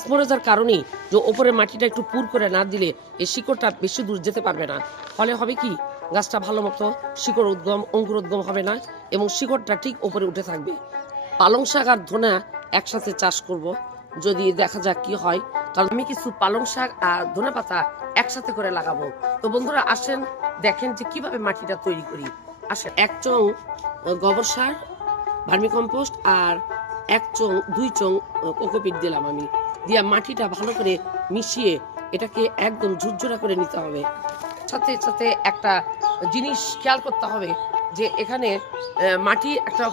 যাওয়ার কারণেই যে ওপরে মাটিটা একটু পুর করে না দিলে এই শিকড়টা বেশি দূর যেতে পারবে না। ফলে হবে কি, গাছটা ভালো মতো শিকড় উদ্গম, অঙ্কুর উদ্গম হবে না এবং শিকড়টা ঠিক ওপরে উঠে থাকবে। পালং শাক আর ধনা একসাথে চাষ করব। যদি দেখা যাক কি হয় কারণ আমি কিছু পালং শাক আর ধনে পাতা একসাথে করে লাগাবো। তো বন্ধুরা, আসেন, দেখেন যে কীভাবে মাটিটা তৈরি করি। আসেন, এক চং গোবর সার ভার্মি কম্পোস্ট আর এক চং, দুই চং কোকোপিট দিলাম আমি। দিয়া মাটিটা ভালো করে মিশিয়ে এটাকে একদম ঝুরঝুরা করে নিতে হবে। সাথে সাথে একটা জিনিস খেয়াল করতে হবে যে এখানে মাটি একটা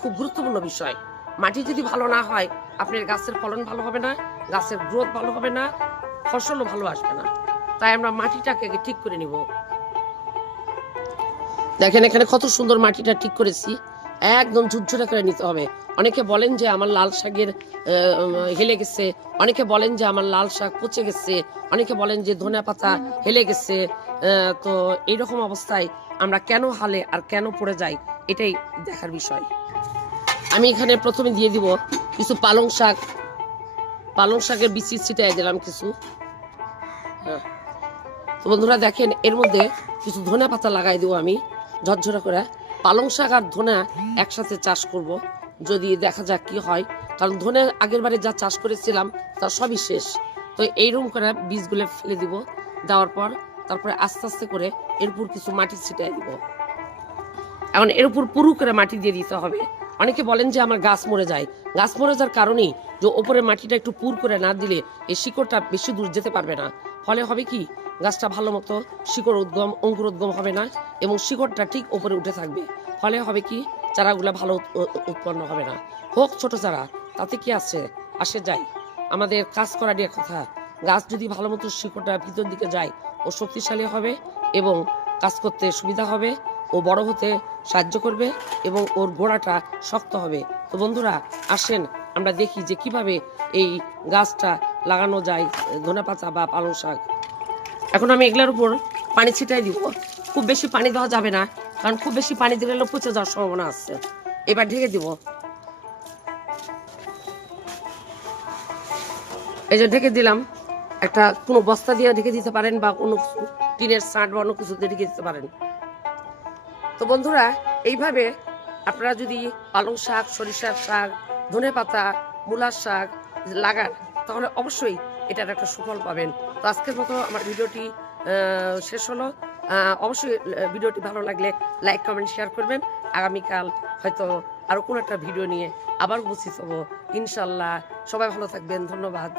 খুব গুরুত্বপূর্ণ বিষয়। মাটি যদি ভালো না হয়, আপনার গাছের ফলন ভালো হবে না, গাছের গ্রোথ ভালো হবে না, ফসলও ভালো আসবে না। তাই আমরা মাটিটাকে ঠিক করে নিব। দেখেন এখানে কত সুন্দর মাটিটা ঠিক করেছি। একদম ঝুরঝুরে করে নিতে হবে। অনেকে বলেন যে আমার লাল শাকের হেলে গেছে। অনেকে বলেন যে আমার লাল শাক পচে গেছে। অনেকে বলেন যে ধনে পাতা হেলে গেছে। তো এইরকম অবস্থায় আমরা কেন হালে আর কেন পড়ে যাই, এটাই দেখার বিষয়। আমি এখানে প্রথমে দিয়ে দিব কিছু পালং শাক। পালং শাকের বিচি ছিটাই দিলাম কিছু। হ্যাঁ। তো বন্ধুরা দেখেন, এর মধ্যে কিছু ধনে পাতা লাগাই দেবো আমি, ঝরঝরা করে। পালং শাক আর ধনে একসাথে চাষ করব। যদি দেখা যাক কি হয়। কারণ ধনে আগের বারে যা চাষ করেছিলাম তা সবই শেষ। তো এইরকম করে বীজগুলো ফেলে দিব। দেওয়ার পর তারপরে আস্তে আস্তে করে এর উপর কিছু মাটি ছিটাই দিব। এখন এর উপর পুরু করে মাটি দিয়ে দিতে হবে। অনেকে বলেন যে আমার গাছ মরে যায়। গাছ মরে যাওয়ার কারণেই যে ওপরে মাটিটা একটু পুর করে না দিলে এই শিকড়টা বেশি দূর যেতে পারবে না। ফলে হবে কি, গাছটা ভালো মতো শিকড় উদ্গম, অঙ্কুর উদ্গম হবে না এবং শিকড়টা ঠিক ওপরে উঠে থাকবে। ফলে হবে কি চারাগুলো ভালো উৎ- উৎপন্ন হবে না। হোক, ছোট চারা, তাতে কি আছে? আসে যায় আমাদের কাজ করা নিয়ে কথা। গাছ যদি ভালো মতো শিকড়টা ভিতর দিকে যায়, ও শক্তিশালী হবে এবং কাজ করতে সুবিধা হবে, ও বড় হতে সাহায্য করবে এবং ওর গোড়াটা শক্ত হবে। তো বন্ধুরা, আসেন, আমরা দেখি যে কীভাবে এই গাছটা লাগানো যায়, ধনে পাতা বা পালং শাক। এখন আমি এগুলোর উপর পানি ছিটাই দিব। খুব বেশি পানি দেওয়া যাবে না। কারণ খুব বেশি পানি দিলে পচে যাওয়ার সম্ভাবনা আছে। এবার ঢেকে দিব। এই যে ঢেকে দিলাম। একটা কোনো বস্তা দিয়ে ঢেকে দিতে পারেন বা কোনো টিনের শার্ট বা অন্য কিছু দিয়ে ঢেকে দিতে পারেন। তো বন্ধুরা, এইভাবে আপনারা যদি পালং শাক, সরিষার শাক, ধনে পাতা, মূলার শাক লাগান, তাহলে অবশ্যই এটার একটা সুফল পাবেন। তো আজকের মতো আমার ভিডিওটি শেষ হলো। অবশ্যই ভিডিওটি ভালো লাগলে লাইক, কমেন্ট, শেয়ার করবেন। আগামীকাল হয়তো আরও কোনো একটা ভিডিও নিয়ে আবার উপস্থিত হব। ইনশাল্লাহ, সবাই ভালো থাকবেন। ধন্যবাদ।